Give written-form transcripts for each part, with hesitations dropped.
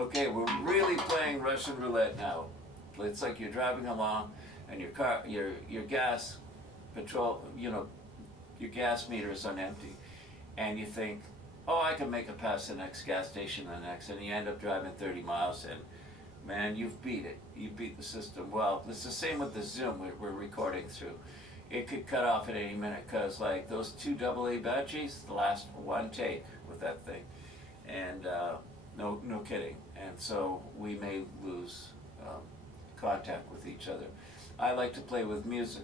Okay, we're really playing Russian roulette now. It's like you're driving along and your car, your gas petrol, your gas meter is on empty, and you think, oh, I can make it past the next gas station, the next, and you end up driving 30 miles, and man, you've beat it. You beat the system. Well, it's the same with the Zoom we're recording through. It could cut off at any minute because, like, those two AA batteries last one take with that thing, and no kidding. And so we may lose contact with each other. I like to play with music.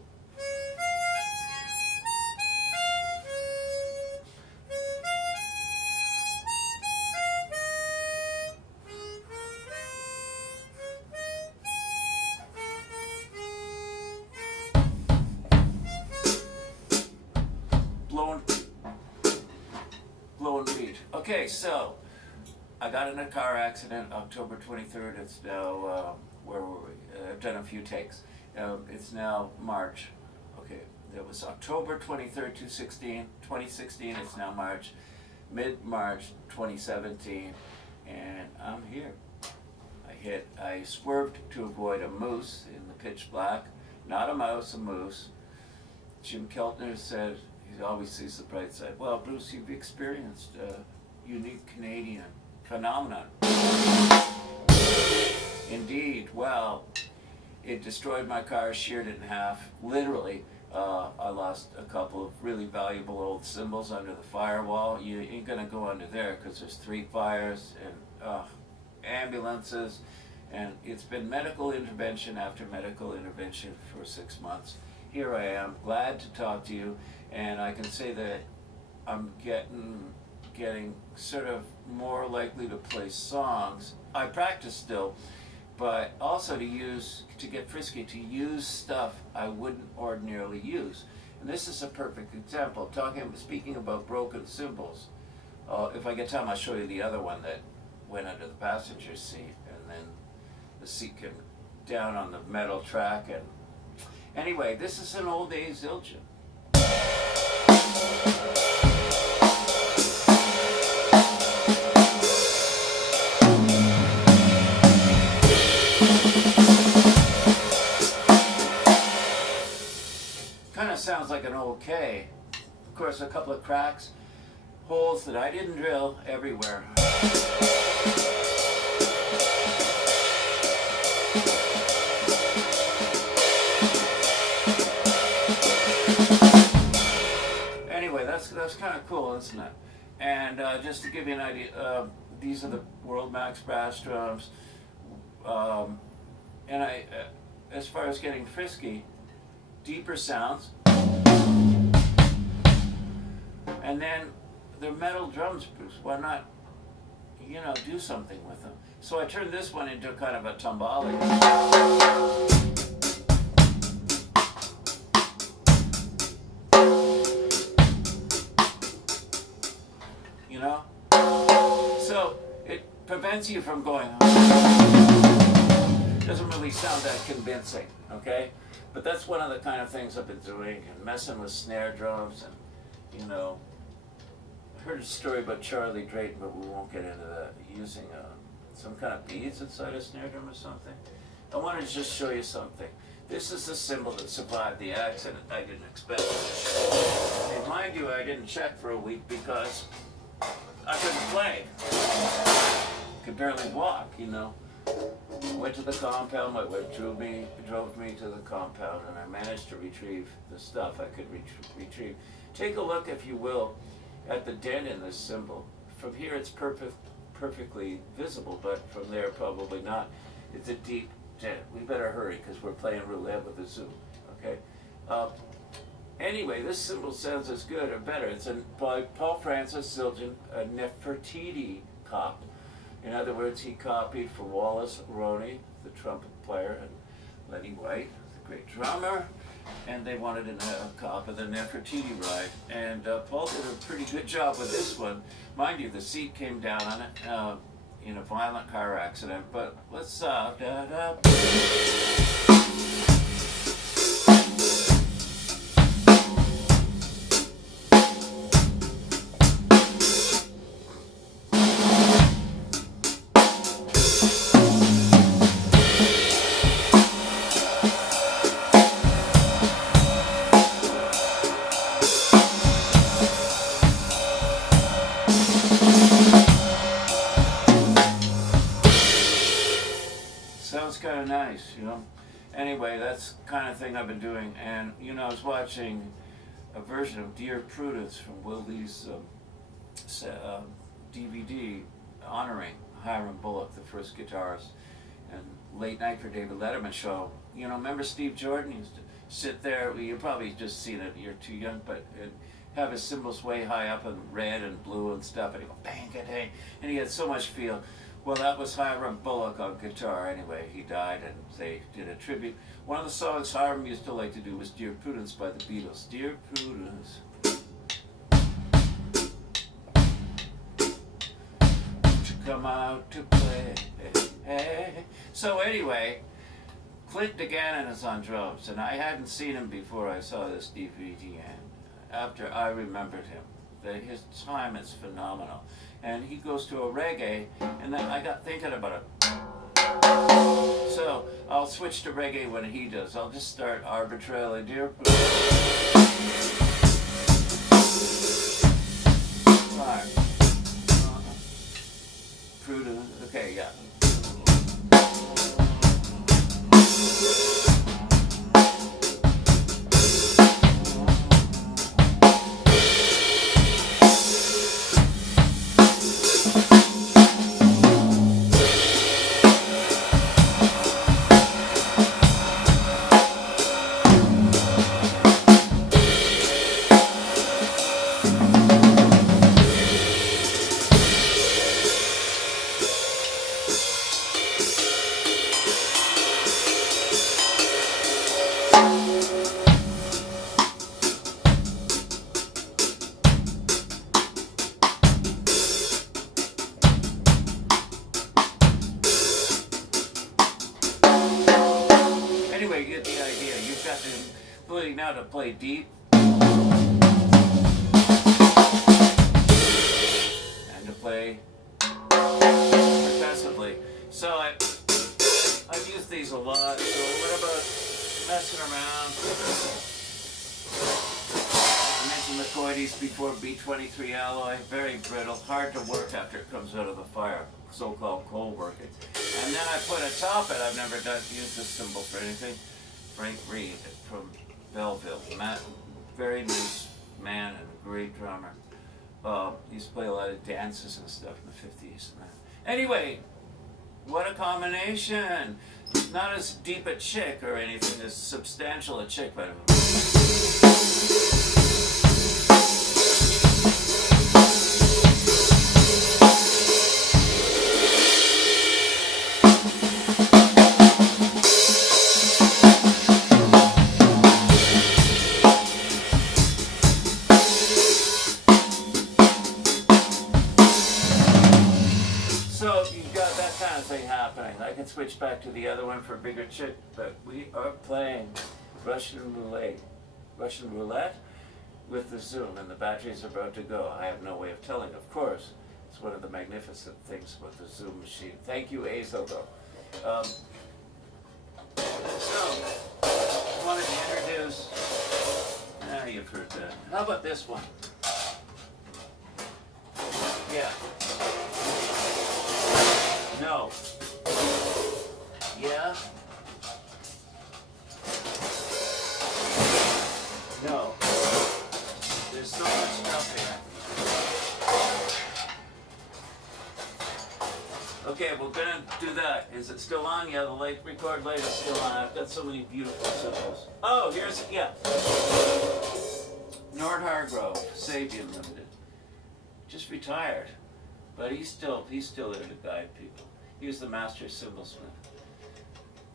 Blown beat. Okay, so I got in a car accident October 23rd. It's now, where were we? I've done a few takes. It's now March. Okay, it was October 23rd, 2016. It's now March, mid-March 2017, and I'm here. I swerved to avoid a moose in the pitch black. Not a mouse, a moose. Jim Keltner said he always sees the bright side. Well, Bruce, you've experienced a unique Canadian phenomenon. Indeed. Well, it destroyed my car, sheared it in half. Literally, I lost a couple of really valuable old cymbals under the firewall. You ain't gonna go under there because there's 3 fires and ambulances, and it's been medical intervention after medical intervention for 6 months. Here I am, glad to talk to you, and I can say that I'm getting sort of more likely to play songs. I practice still, but also to get frisky, to use stuff I wouldn't ordinarily use. And this is a perfect example. Speaking about broken cymbals, if I get time, I'll show you the other one that went under the passenger seat, and then the seat came down on the metal track. And anyway, this is an old A Zildjian. Kind of sounds like an old K. Of course, a couple of cracks, holes that I didn't drill everywhere. Anyway, that's kind of cool, isn't it? And just to give you an idea, these are the World Max brass drums. And as far as getting frisky, deeper sounds, and then they're metal drums, Bruce. Why not, do something with them? So I turned this one into kind of a timbale. So it prevents you from going. Doesn't really sound that convincing, okay? But that's one of the kind of things I've been doing, and messing with snare drums, and I heard a story about Charlie Drayton, but we won't get into that. Using some kind of beads inside a snare drum or something. I wanted to just show you something. This is the cymbal that survived the accident. I didn't expect it. And mind you, I didn't check for a week because I couldn't play. Could barely walk, Went to the compound. My wife drove me to the compound, and I managed to retrieve the stuff I could retrieve. Take a look, if you will, at the dent in this cymbal. From here, it's perfectly visible, but from there, probably not. It's a deep dent. We better hurry because we're playing roulette with the Zoom. Okay. Anyway, this cymbal sounds as good or better. It's by Paul Francis Zildjian, a Nefertiti cop. In other words, he copied for Wallace Roney, the trumpet player, and Lenny White, the great drummer, and they wanted a copy of the Nefertiti ride. And Paul did a pretty good job with this one. Mind you, the seat came down on it in a violent car accident, but let's kind of nice, you know. Anyway, that's the kind of thing I've been doing. And, you know, I was watching a version of Dear Prudence from Willie's DVD honoring Hiram Bullock, the first guitarist, and Late Night for David Letterman show. You know, remember Steve Jordan? He used to sit there, you've probably just seen it, you're too young, but have his cymbals way high up in red and blue and stuff, and he'd go bang, hey, and he had so much feel. Well, that was Hiram Bullock on guitar. Anyway, he died, and they did a tribute. One of the songs Hiram used to like to do was Dear Prudence by the Beatles. Dear Prudence, to come out to play. Hey. So anyway, Clint DeGannon is on drums, and I hadn't seen him before I saw this DVD, and after I remembered him. His time is phenomenal. And he goes to a reggae, and then I got thinking about it. So I'll switch to reggae when he does. I'll just start arbitrarily. Dear Prudence. Okay, yeah. Anyway, you get the idea. You've got the ability now to play deep and to play percussively. So I've used these a lot. So what about messing around? I mentioned the McCoyties before, B23 alloy, very brittle, hard to work after it comes out of the fire, so-called cold working. And then I put atop it, I've never used this cymbal for anything, Frank Reed from Belleville, very nice man and a great drummer. He used to play a lot of dances and stuff in the 50s. Anyway, what a combination! Not as deep a chick or anything, as substantial a chick, but switch back to the other one for a bigger chick, but we are playing Russian roulette with the zoom, and the batteries are about to go. I have no way of telling, of course. It's one of the magnificent things about the zoom machine. Thank you, Azo, though. So, I wanted to introduce, you've heard that. How about this one? Yeah. No. Yeah? No. There's so much stuff here. Okay, we're gonna do that. Is it still on? Yeah, the record light is still on. I've got so many beautiful symbols. Oh, here's, yeah. Nord Hargrove, Sabian Limited. Just retired. But he's still there to guide people. He was the master cymbalsmith.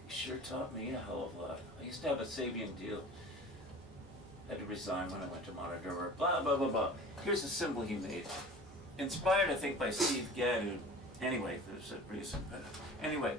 Sure taught me a hell of a lot. I used to have a Sabian deal. Had to resign when I went to monitor. Blah, blah, blah, blah. Here's a cymbal he made. Inspired, I think, by Steve Gadd. Anyway, there's a reason. But anyway.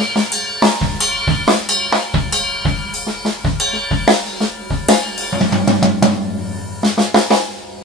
Bye.